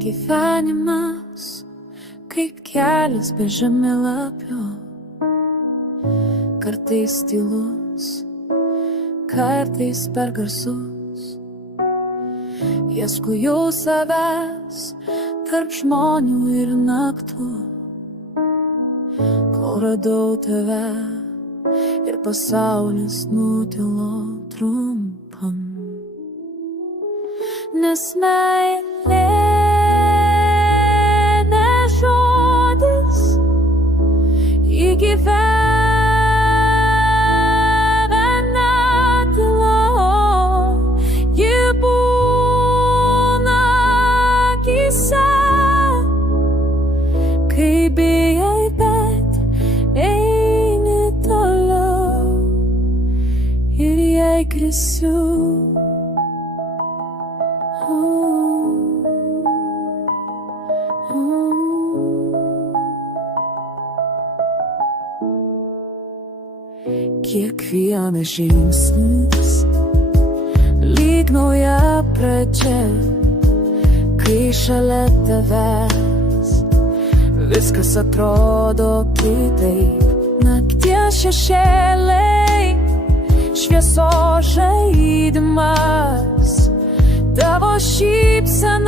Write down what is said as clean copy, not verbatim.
Gyvenimas kaip kelias be žemėlapio, kartais tylus, kartais per garsus. Ieškau jau savęs tarp žmonių ir naktų, kol radau tave ir pasaulis nutilo trumpam. Nes meilė ne žodis įgyvena tyloj, ji būna akyse, kai bijai, bet eini toliau, ir jei krisiu, kiekvienas žingsnis lyg nauja pradžia, kai šalia tavęs viskas atrodo kitaip. Nakties šešėliai, šviesos žaidimas, tavo šypsena